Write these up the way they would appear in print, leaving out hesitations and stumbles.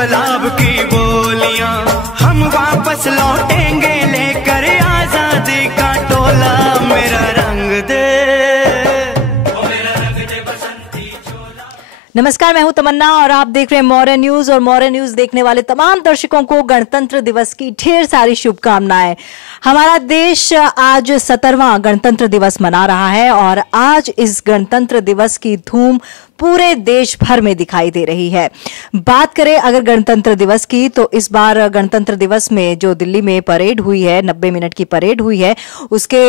इनकलाब की बोलियां, हम वापस लौटेंगे लेकर आजादी का टोला, मेरा रंग दे, मेरा रंग दे बसंती चोला। नमस्कार, मैं हूं तमन्ना और आप देख रहे हैं मॉर्निंग न्यूज। और मॉर्निंग न्यूज देखने वाले तमाम दर्शकों को गणतंत्र दिवस की ढेर सारी शुभकामनाएं। हमारा देश आज 17वां गणतंत्र दिवस मना रहा है और आज इस गणतंत्र दिवस की धूम पूरे देश भर में दिखाई दे रही है। बात करें अगर गणतंत्र दिवस की, तो इस बार गणतंत्र दिवस में जो दिल्ली में परेड हुई है, 90 मिनट की परेड हुई है, उसके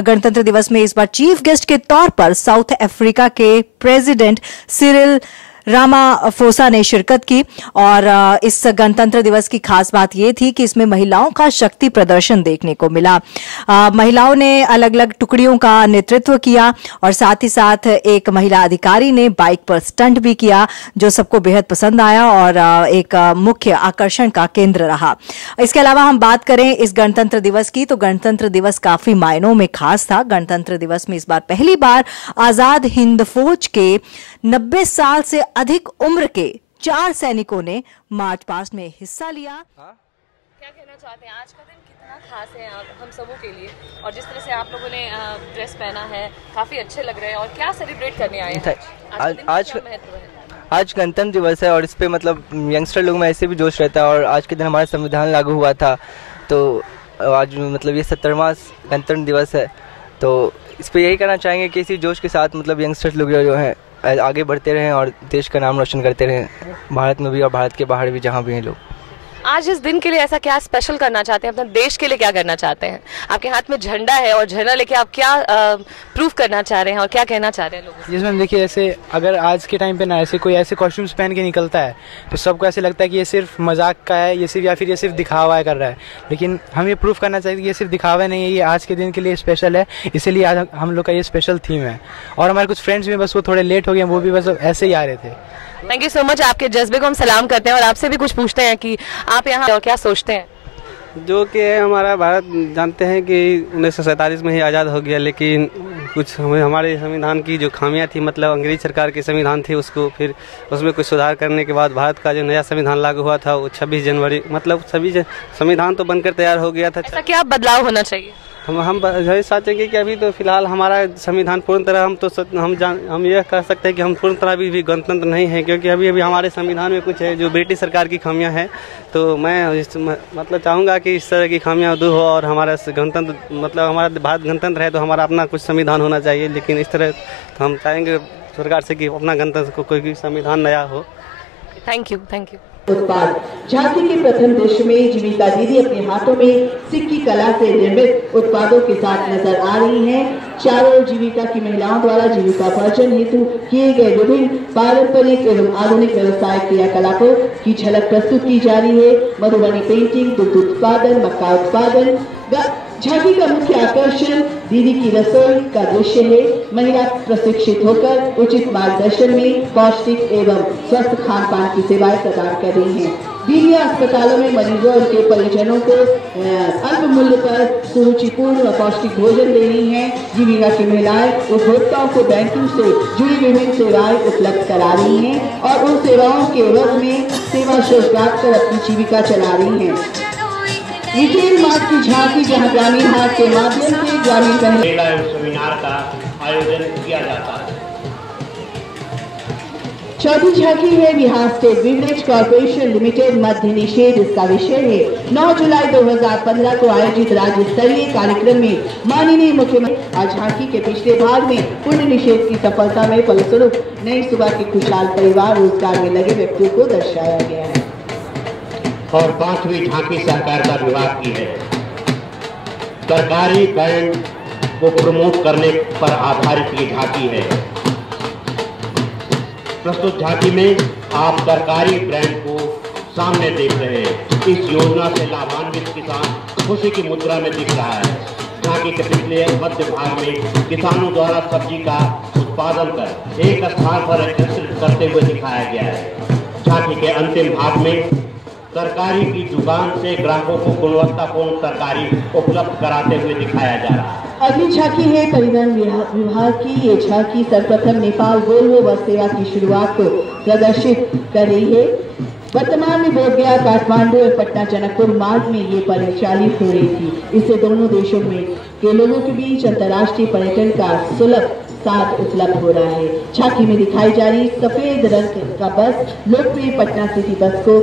गणतंत्र दिवस में इस बार चीफ गेस्ट के तौर पर साउथ अफ्रीका के प्रेसिडेंट सिरिल रामाफोसा ने शिरकत की। और इस गणतंत्र दिवस की खास बात यह थी कि इसमें महिलाओं का शक्ति प्रदर्शन देखने को मिला। महिलाओं ने अलग अलग टुकड़ियों का नेतृत्व किया और साथ ही साथ एक महिला अधिकारी ने बाइक पर स्टंट भी किया, जो सबको बेहद पसंद आया और एक मुख्य आकर्षण का केंद्र रहा। इसके अलावा हम बात करें इस गणतंत्र दिवस की, तो गणतंत्र दिवस काफी मायनों में खास था। गणतंत्र दिवस में इस बार पहली बार आजाद हिंद फौज के 90 साल से अधिक उम्र के 4 सैनिकों ने मार्च पास्ट में हिस्सा लिया। क्या कहना चाहते हैं, आज का दिन कितना खास है हम सबों के लिए, और जिस तरह से आप लोगों ने ड्रेस पहना है काफी अच्छे लग रहे हैं, और क्या सेलिब्रेट करने आए हैं? आज गणतंत्र दिवस है और इस पे मतलब यंगस्टर लोग में ऐसे भी जोश रहता है। और आज के दिन हमारा संविधान लागू हुआ था, तो आज मतलब ये 17वां गणतंत्र दिवस है, तो इस पे यही कहना चाहेंगे कि इसी जोश के साथ मतलब यंगस्टर्स लोग जो हैं आगे बढ़ते रहें और देश का नाम रोशन करते रहें, भारत में भी और भारत के बाहर भी जहाँ भी हैं लोग। आज इस दिन के लिए ऐसा क्या स्पेशल करना चाहते हैं, अपने देश के लिए क्या करना चाहते हैं? आपके हाथ में झंडा है और झंडा लेके आप क्या प्रूफ करना चाह रहे हैं और क्या कहना चाह रहे हैं लोगों से? जिसमें देखिए, ऐसे अगर आज के टाइम पे ना ऐसे कोई ऐसे कॉस्ट्यूम्स पहन के निकलता है तो सबको ऐसे लगता है कि ये सिर्फ मजाक का है, ये सिर्फ या फिर ये सिर्फ दिखावा कर रहा है। लेकिन हम ये प्रूफ करना चाहिए कि ये सिर्फ दिखावा नहीं है, ये आज के दिन के लिए स्पेशल है, इसीलिए आज हम लोग का ये स्पेशल थीम है। और हमारे कुछ फ्रेंड्स भी बस वो थोड़े लेट हो गए, वो भी बस ऐसे ही आ रहे थे। थैंक यू सो मच, आपके जज्बे को हम सलाम करते हैं और आपसे भी कुछ पूछते हैं कि आप यहाँ और क्या सोचते हैं? जो कि हमारा भारत जानते हैं कि 1947 में ही आज़ाद हो गया, लेकिन कुछ हमारे संविधान की जो खामियां थी, मतलब अंग्रेज सरकार की संविधान थी, उसको फिर उसमें कुछ सुधार करने के बाद भारत का जो नया संविधान लागू हुआ था वो 26 जनवरी मतलब संविधान तो बनकर तैयार हो गया था। ऐसा क्या बदलाव होना चाहिए? हम सोचेंगे कि अभी तो फिलहाल हमारा संविधान पूर्ण तरह हम यह कह सकते हैं कि हम पूर्ण तरह भी गणतंत्र नहीं है, क्योंकि अभी हमारे संविधान में कुछ है जो ब्रिटिश सरकार की खामियां हैं। तो मैं मतलब चाहूँगा कि इस तरह की खामियां दूर हो और हमारा गणतंत्र मतलब हमारा भारत गणतंत्र है तो हमारा अपना कुछ संविधान होना चाहिए। लेकिन इस तरह तो हम चाहेंगे सरकार से कि अपना गणतंत्र को कोई भी संविधान नया हो। Thank you. उत्पाद झांसी के प्रथम दृश्य में जीविका दीदी अपने हाथों में सिक्की कला से निर्मित उत्पादों के साथ नजर आ रही हैं। चारों जीविका की महिलाओं द्वारा जीविकापार्जन हेतु किए गए विभिन्न पारंपरिक एवं आधुनिक व्यवसाय क्रियाकलापों की झलक प्रस्तुत की जा रही है। मधुबनी पेंटिंग, दुग्ध उत्पादन, मक्का उत्पादन, झांकी का मुख्य आकर्षण दीदी की रसोई का दृश्य है। महिला प्रशिक्षित होकर उचित मार्गदर्शन में पौष्टिक एवं स्वस्थ खान पान की सेवाएं प्रदान कर रही हैं। दीदी अस्पतालों में मरीजों और उनके परिजनों को अल्प मूल्य पर सुरुचिपूर्ण व पौष्टिक भोजन दे रही हैं। जीविका की महिलाएं उपभोक्ताओं को बैंकिंग से जुड़ी विभिन्न सेवाएं उपलब्ध करा रही हैं और उन सेवाओं के एवज में सेवा शुल्क प्राप्त कर अपनी जीविका चला रही हैं। रिटेल मार्ट की झांकी, जहां ग्रामीण हाट के माध्यम से ग्रामीण सेमिनार का आयोजन किया जाता है। चौथी झांकी है Bihar state beverage corporation limited मद्य निषेध। इसका विषय है 9 जुलाई 2015 को आयोजित राज्य स्तरीय कार्यक्रम में माननीय मुख्यमंत्री। आज झांकी के पिछले भाग में पुण्य निषेध की सफलता में फलस्वरूप नई सुबह के खुशहाल परिवार रोजगार में लगे व्यक्तियों को दर्शाया गया है। और 5वीं झांकी सहकारिता विभाग की है। सरकारी बैंड को प्रमोट करने पर आधारित ये झांकी है। प्रस्तुत झांकी में आप सरकारी ब्रांड को सामने देख रहे हैं। इस योजना से लाभान्वित किसान खुशी की मुद्रा में दिख रहा है। झांकी के पिछले मध्य भाग में किसानों द्वारा सब्जी का उत्पादन कर एक स्थान पर एकत्रित करते हुए दिखाया गया है। झांकी के अंतिम भाग में तरकारी की दुकान से ग्राहकों को गुणवत्तापूर्ण तरकारी उपलब्ध कराते हुए दिखाया जा रहा है। अगली झांकी है परिवहन विभाग की। ये झांकी सर्वप्रथम नेपाल वोल्वो बस सेवा की शुरुआत को प्रदर्शित कर रही है। वर्तमान में बोधगया, काठमांडू और पटना जनकपुर मार्ग में ये परिचालित हो रही थी। इससे दोनों देशों में के लोगों के बीच अंतर्राष्ट्रीय पर्यटन का सुलभ साथ उपलब्ध हो रहा है। झांकी में दिखाई जा रही सफेद रंग का बस लोकप्रिय पटना सिटी बस को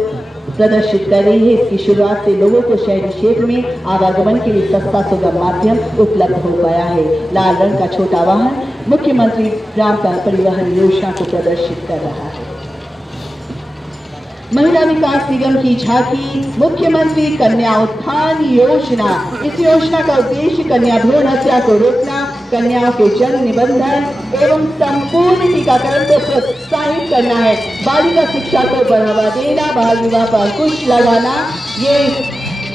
प्रदर्शित कर रही है। इसकी शुरुआत से लोगों को शहरी क्षेत्र में आवागमन के लिए सस्ता सुगम माध्यम उपलब्ध हो पाया है। लाल रंग का छोटा वाहन मुख्यमंत्री ग्राम परिवहन योजना को प्रदर्शित कर रहा है। महिला विकास निगम की झांकी मुख्यमंत्री कन्या उत्थान योजना। इस योजना का उद्देश्य कन्या भ्रूण हत्या को रोकना, कन्याओं के जन्म निबंधन एवं संपूर्ण टीकाकरण को प्रोत्साहित करना है, बालिका शिक्षा को बढ़ावा देना, बाल विवाह पर अंकुश लगाना, ये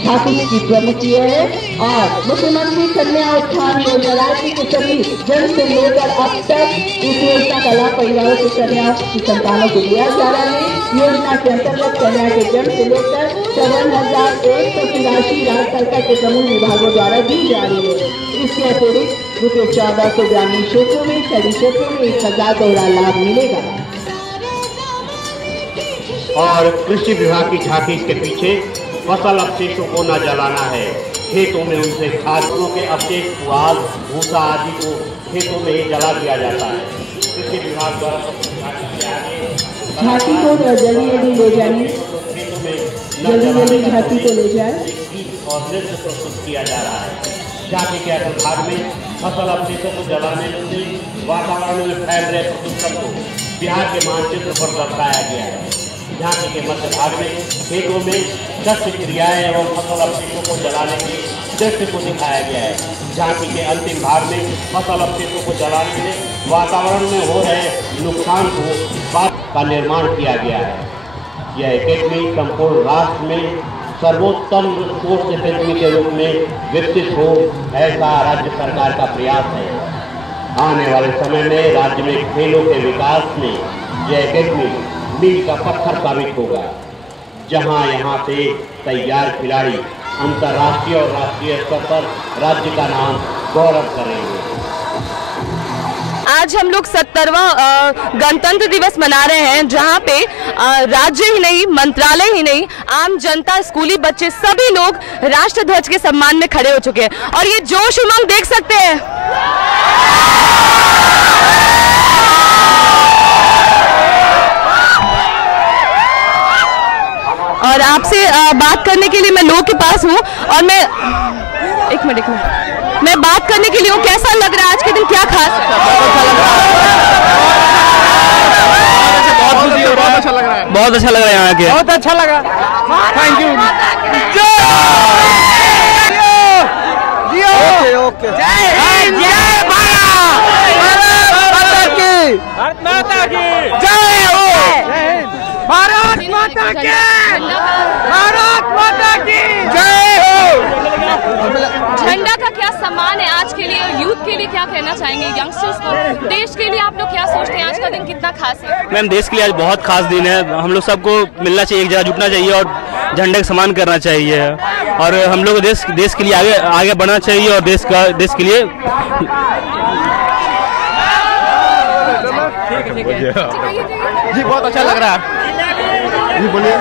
झांकी की प्रमुख ये है। और मुख्यमंत्री कन्या उत्थान योजना राज्य के सभी जन्म से लेकर अब तक इस योजना का लाभ परिवारों की कन्याओं की संतानों को दिया जा रहा है। योजना के अंतर्गत कन्या के जन्म से लेकर 54,100 की राशि राज्य सरकार के प्रमुख विभागों द्वारा दी जा रही है। इसके अतिरिक्त रुपये 1400 ग्रामीण क्षेत्रों में, शहरी क्षेत्रों में 1000 दोहरा लाभ मिलेगा। और कृषि विभाग की झांकी के पीछे फसल अवशेषों को न जलाना है। खेतों में उनसे खाद्यों के अवशेष, पुआल, भूसा आदि को खेतों में ही जला दिया जाता है। कृषि विभाग द्वारा झांकी को जल्दी ले जाने, जल्दी झांकी को ले जाए और नृत्य प्रस्तुत किया जा रहा है। झांकी के अग्र भाग में फसल अवशेषों को जलाने से वातावरण में फैल रहे प्रदूषण को बिहार के मानचित्र पर दर्शाया गया है। झांकी के मध्य भाग में खेतों में शस्त्र क्रियाएं एवं फसल अवशेषों को जलाने के दृश्य को दिखाया गया है। झांकी के अंतिम भाग में फसल अवशेषों को जलाने से वातावरण में हो रहे नुकसान को बात का निर्माण किया गया है। यह एकेडमी संपूर्ण राष्ट्र में सर्वोत्तम स्पोर्ट्स एकेडमी के रूप में विकसित हो, ऐसा राज्य सरकार का प्रयास है। आने वाले समय में राज्य में खेलों के विकास में यह एकेडमी मील का पत्थर साबित होगा, जहां यहां से तैयार खिलाड़ी अंतर्राष्ट्रीय और राष्ट्रीय स्तर पर राज्य का नाम गौरव करेंगे। आज हम लोग 70वां गणतंत्र दिवस मना रहे हैं, जहां पे राज्य ही नहीं, मंत्रालय ही नहीं, आम जनता, स्कूली बच्चे, सभी लोग राष्ट्र ध्वज के सम्मान में खड़े हो चुके हैं। और ये जोश उमंग देख सकते हैं। और आपसे बात करने के लिए मैं लोगों के पास हूँ, और मैं एक मिनट मैं बात करने के लिए हूँ। कैसा लग रहा है आज के दिन, क्या खास? बहुत अच्छा लग रहा है, बहुत अच्छा लग रहा है यहाँ के, बहुत अच्छा लगा। Thank you. ओके जय हिंद, जय भारत माता की जय हो, भारत माता की, भारत माता की जय हो। झंडा का क्या सम्मान है आज के लिए, यूथ के लिए क्या कहना चाहेंगे, यंगस्टर्स को, देश के लिए आप लोग क्या सोचते हैं आज का दिन कितना खास है? मैम, देश के लिए आज बहुत खास दिन है। हम लोग सबको मिलना चाहिए, एक जगह जुटना चाहिए और झंडे का सम्मान करना चाहिए। और हम लोग देश के लिए आगे बढ़ना चाहिए और देश के लिए जी बहुत अच्छा लग रहा है। जी बोलिए।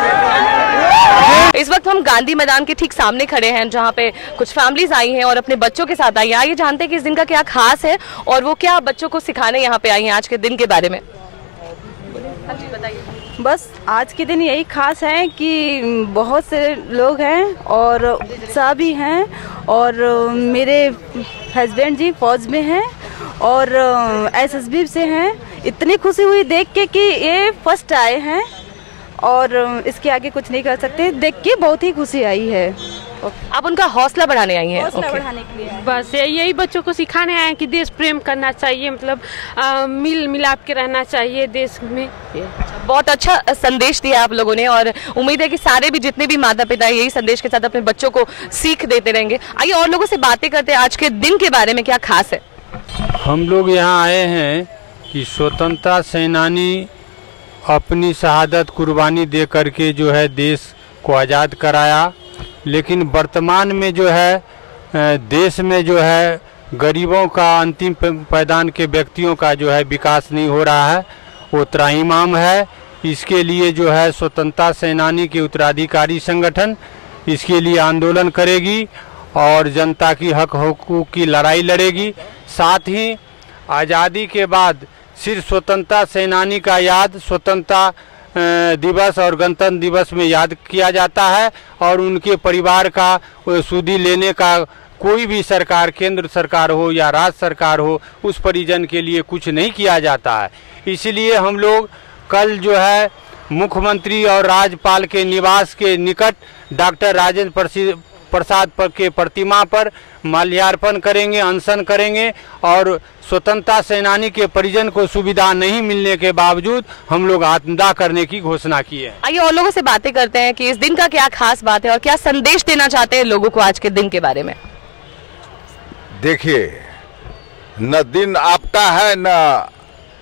इस वक्त हम गांधी मैदान के ठीक सामने खड़े हैं, जहां पे कुछ फैमिलीज आई हैं और अपने बच्चों के साथ आई हैं। आइए जानते हैं कि इस दिन का क्या खास है और वो क्या बच्चों को सिखाने यहाँ पे आई हैं आज के दिन के बारे में। बताइए। बस आज के दिन यही खास है कि बहुत से लोग हैं और उत्साह भी हैं, और मेरे हस्बैंड जी फौज में हैं और एसएसबी से हैं। इतनी खुशी हुई देख के कि ये फर्स्ट आए हैं और इसके आगे कुछ नहीं कर सकते। देख के बहुत ही खुशी आई है। आप उनका हौसला बढ़ाने आई हैं? हौसला बढ़ाने के लिए बस यही बच्चों को सिखाने आए हैं कि देश प्रेम करना चाहिए, मतलब मिल मिलाप के रहना चाहिए देश में। बहुत अच्छा संदेश दिया आप लोगों ने और उम्मीद है कि सारे भी जितने भी माता पिता यही संदेश के साथ अपने बच्चों को सीख देते रहेंगे। आइए और लोगों से बातें करते हैं आज के दिन के बारे में, क्या खास है? हम लोग यहाँ आए हैं कि स्वतंत्रता सेनानी अपनी शहादत कुर्बानी दे करके जो है देश को आज़ाद कराया, लेकिन वर्तमान में जो है देश में जो है गरीबों का, अंतिम पैदान के व्यक्तियों का जो है विकास नहीं हो रहा है। वो त्राहिमाम है। इसके लिए जो है स्वतंत्रता सेनानी के उत्तराधिकारी संगठन इसके लिए आंदोलन करेगी और जनता की हक हकूक़ की लड़ाई लड़ेगी। साथ ही आज़ादी के बाद सिर्फ स्वतंत्रता सेनानी का याद स्वतंत्रता दिवस और गणतंत्र दिवस में याद किया जाता है और उनके परिवार का सुधि लेने का कोई भी सरकार, केंद्र सरकार हो या राज्य सरकार हो, उस परिजन के लिए कुछ नहीं किया जाता है। इसलिए हम लोग कल जो है मुख्यमंत्री और राज्यपाल के निवास के निकट डॉक्टर राजेंद्र प्रसाद के प्रतिमा पर माल्यार्पण करेंगे, अनशन करेंगे और स्वतंत्रता सेनानी के परिजन को सुविधा नहीं मिलने के बावजूद हम लोग आत्मदाह करने की घोषणा की है। आइए और लोगों से बातें करते हैं कि इस दिन का क्या खास बात है और क्या संदेश देना चाहते हैं लोगों को आज के दिन के बारे में। देखिए, न दिन आपका है, न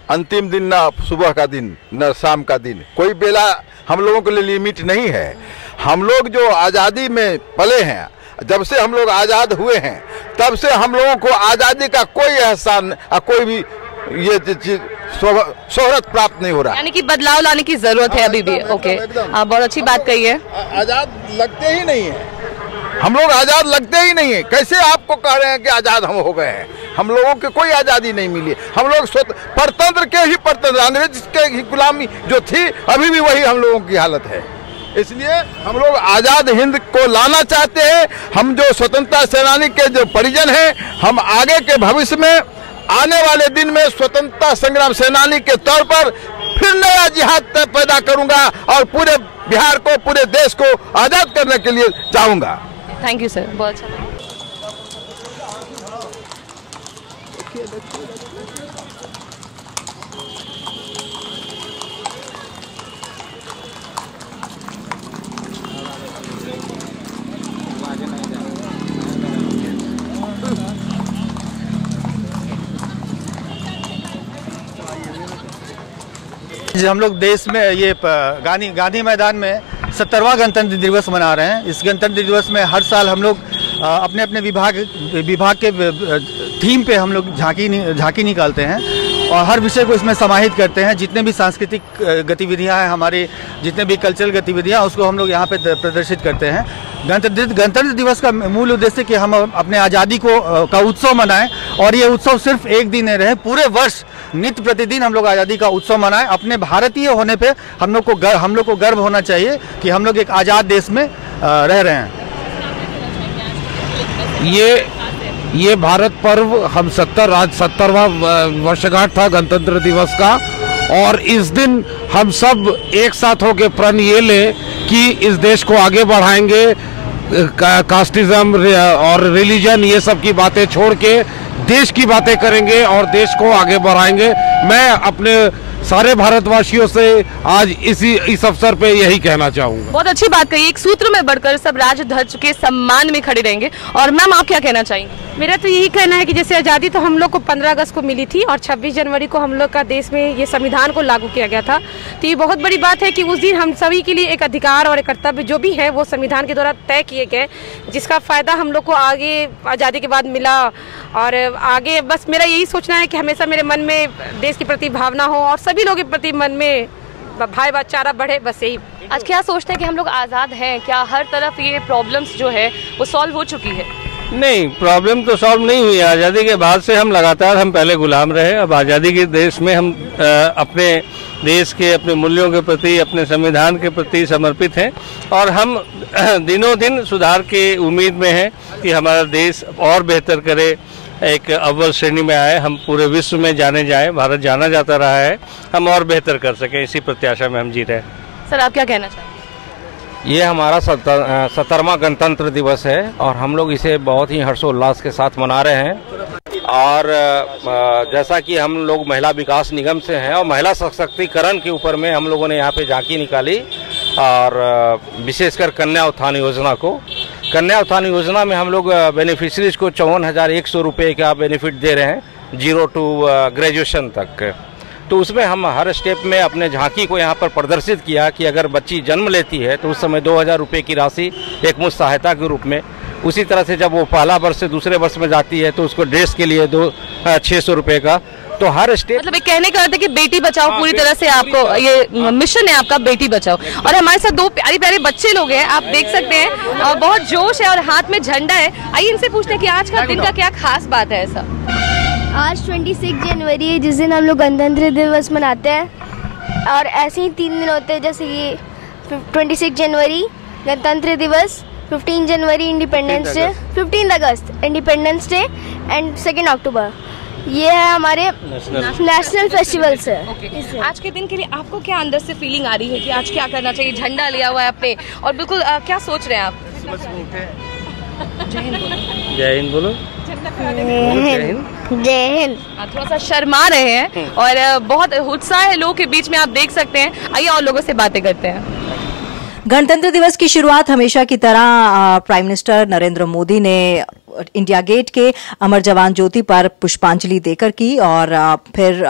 अंतिम दिन, न सुबह का दिन, न शाम का दिन, कोई बेला हम लोगों के लिए लिमिट नहीं है। हम लोग जो आज़ादी में पले हैं, जब से हम लोग आज़ाद हुए हैं तब से हम लोगों को आज़ादी का कोई एहसान, कोई भी ये चीज शोहरत प्राप्त नहीं हो रहा। यानी कि बदलाव लाने की जरूरत है अभी भी। ओके, आप बहुत अच्छी बात कही है। आज़ाद लगते ही नहीं है, हम लोग आज़ाद लगते ही नहीं है। कैसे आपको कह रहे हैं कि आज़ाद हम हो गए हैं? हम लोगों को कोई आज़ादी नहीं मिली। हम लोग परतंत्र के ही परतंत्र, अंग्रेज के ही गुलामी जो थी अभी भी वही हम लोगों की हालत है। इसलिए हम लोग आज़ाद हिंद को लाना चाहते हैं। हम जो स्वतंत्रता सेनानी के जो परिजन हैं, हम आगे के भविष्य में आने वाले दिन में स्वतंत्रता संग्राम सेनानी के तौर पर फिर नया जिहाद पैदा करूंगा और पूरे बिहार को, पूरे देश को आज़ाद करने के लिए जाऊंगा। थैंक यू सर, बहुत अच्छा लगा। हम लोग देश में ये गांधी मैदान में 70वां गणतंत्र दिवस मना रहे हैं। इस गणतंत्र दिवस में हर साल हम लोग अपने अपने विभाग के थीम पे हम लोग झांकी निकालते हैं और हर विषय को इसमें समाहित करते हैं। जितने भी सांस्कृतिक गतिविधियां हैं, हमारी जितने भी कल्चरल गतिविधियां, उसको हम लोग यहाँ पे प्रदर्शित करते हैं। गणतंत्र दिवस का मूल उद्देश्य कि हम अपने आज़ादी का उत्सव मनाएं और ये उत्सव सिर्फ एक दिन नहीं रहे, पूरे वर्ष नित्य प्रतिदिन हम लोग आज़ादी का उत्सव मनाएं। अपने भारतीय होने पे हम लोग को गर्व होना चाहिए कि हम लोग एक आज़ाद देश में रह रहे हैं। ये भारत पर्व हम 70वां वर्षगांठ था गणतंत्र दिवस का और इस दिन हम सब एक साथ होकर प्रण ये ले कि इस देश को आगे बढ़ाएंगे, कास्टिज्म और रिलीजन ये सब की बातें छोड़ के देश की बातें करेंगे और देश को आगे बढ़ाएंगे। मैं अपने सारे भारतवासियों से आज इस अवसर पे यही कहना चाहूँगा। बहुत अच्छी बात कही। एक सूत्र में बढ़कर सब राजध्वज के सम्मान में खड़े रहेंगे। और मैम, आप क्या कहना चाहेंगे? मेरा तो यही कहना है कि जैसे आज़ादी तो हम लोग को 15 अगस्त को मिली थी और 26 जनवरी को हम लोग का देश में ये संविधान को लागू किया गया था। तो ये बहुत बड़ी बात है कि उस दिन हम सभी के लिए एक अधिकार और एक कर्तव्य जो भी है वो संविधान के द्वारा तय किए गए, जिसका फ़ायदा हम लोग को आगे आज़ादी के बाद मिला। और आगे बस मेरा यही सोचना है कि हमेशा मेरे मन में देश के प्रति भावना हो और सभी लोगों के प्रति मन में भाई भाईचारा बढ़े, बस यही। आज क्या सोचते हैं कि हम लोग आज़ाद हैं? क्या हर तरफ ये प्रॉब्लम्स जो है वो सॉल्व हो चुकी है? नहीं, प्रॉब्लम तो सॉल्व नहीं हुई है। आज़ादी के बाद से हम लगातार, हम पहले गुलाम रहे, अब आज़ादी के देश में हम अपने देश के, अपने मूल्यों के प्रति, अपने संविधान के प्रति समर्पित हैं और हम दिनों दिन सुधार की उम्मीद में हैं कि हमारा देश और बेहतर करे, एक अव्वल श्रेणी में आए, हम पूरे विश्व में जाने जाए, भारत जाना जाता रहा है, हम और बेहतर कर सकें, इसी प्रत्याशा में हम जी रहे हैं। सर, आप क्या कहना चाहेंगे? ये हमारा 70वां गणतंत्र दिवस है और हम लोग इसे बहुत ही हर्षोल्लास के साथ मना रहे हैं। और जैसा कि हम लोग महिला विकास निगम से हैं और महिला सशक्तिकरण के ऊपर में हम लोगों ने यहाँ पे झांकी निकाली और विशेषकर कन्या उत्थान योजना को। कन्या उत्थान योजना में हम लोग बेनिफिशरीज को 54,100 रुपये का बेनिफिट दे रहे हैं 0 टू ग्रेजुएशन तक। तो उसमें हम हर स्टेप में अपने झांकी को यहाँ पर प्रदर्शित किया कि अगर बच्ची जन्म लेती है तो उस समय 2,000 रुपये की राशि एक मुश्त सहायता के रूप में उसी तरह से जब वो पहला वर्ष से दूसरे वर्ष में जाती है तो उसको ड्रेस के लिए 600 रुपये का। तो हर स्टेट मतलब कहने का अर्थ है कि बेटी बचाओ पूरी तरह से आपको ये मिशन है आपका, बेटी बचाओ। और हमारे साथ 2 प्यारे प्यारे बच्चे लोग हैं, आप देख सकते हैं, और बहुत जोश है और हाथ में झंडा है। आइए इनसे पूछते हैं कि आज का दिन का क्या खास बात है ऐसा। आज 26 जनवरी है जिस दिन हम लोग गणतंत्र दिवस मनाते हैं, और ऐसे ही 3 दिन होते हैं, जैसे कि 26 जनवरी गणतंत्र दिवस, 15 जनवरी इंडिपेंडेंस डे, 15 अगस्त इंडिपेंडेंस डे एंड 2 अक्टूबर। ये है हमारे नेशनल फेस्टिवल्स है। आज के दिन के लिए आपको क्या अंदर से फीलिंग आ रही है कि आज क्या करना चाहिए? झंडा लिया हुआ है अपने, और बिल्कुल क्या सोच रहे हैं आप? जय हिंद बोलो। जय हिंद। थोड़ा सा शर्मा रहे हैं और बहुत उत्साह है लोगों के बीच में, आप देख सकते हैं। आइए और लोगों से बातें करते हैं। गणतंत्र दिवस की शुरुआत हमेशा की तरह प्राइम मिनिस्टर नरेंद्र मोदी ने इंडिया गेट के अमर जवान ज्योति पर पुष्पांजलि देकर की, और फिर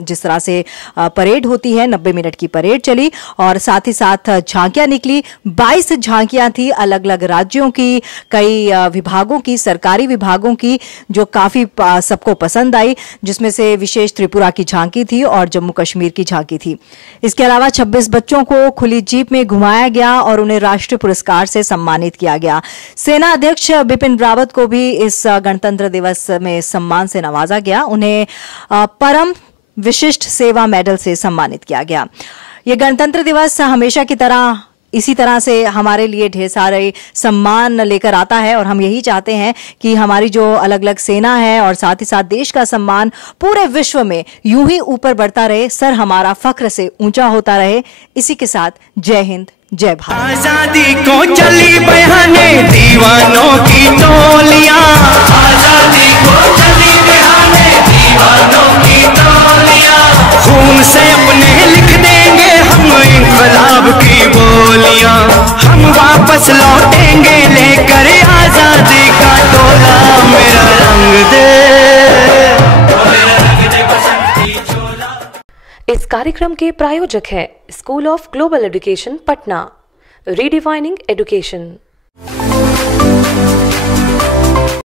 जिस तरह से परेड होती है, 90 मिनट की परेड चली, और साथ ही साथ झांकियां निकली। 22 झांकियां थी अलग अलग राज्यों की, कई विभागों की, सरकारी विभागों की, जो काफी सबको पसंद आई, जिसमें से विशेष त्रिपुरा की झांकी थी और जम्मू कश्मीर की झांकी थी। इसके अलावा 26 बच्चों को खुली जीप में घुमाया गया और उन्हें राष्ट्रीय पुरस्कार से सम्मानित किया गया। सेना अध्यक्ष बिपिन रावत को भी इस गणतंत्र दिवस में सम्मान से नवाजा गया। उन्हें परम विशिष्ट सेवा मेडल से सम्मानित किया गया। ये गणतंत्र दिवस हमेशा की तरह इसी तरह से हमारे लिए ढेर सारे सम्मान लेकर आता है, और हम यही चाहते हैं कि हमारी जो अलग अलग सेना है और साथ ही साथ देश का सम्मान पूरे विश्व में यूं ही ऊपर बढ़ता रहे, सर हमारा फख्र से ऊंचा होता रहे। इसी के साथ जय हिंद, जय भारत। आजादी को चली बहाने दीवानों की टोलियां, आजादी को चली बहाने दीवानों की टोलियां, खून से अपने लिख देंगे हम इंकलाब की बोलियां, हम वापस लौटेंगे लेकर आजादी का टोला, मेरा रंग दे, मेरा रंग दे बसंती चोला। इस कार्यक्रम के प्रायोजक हैं school of global education Patna, redefining education.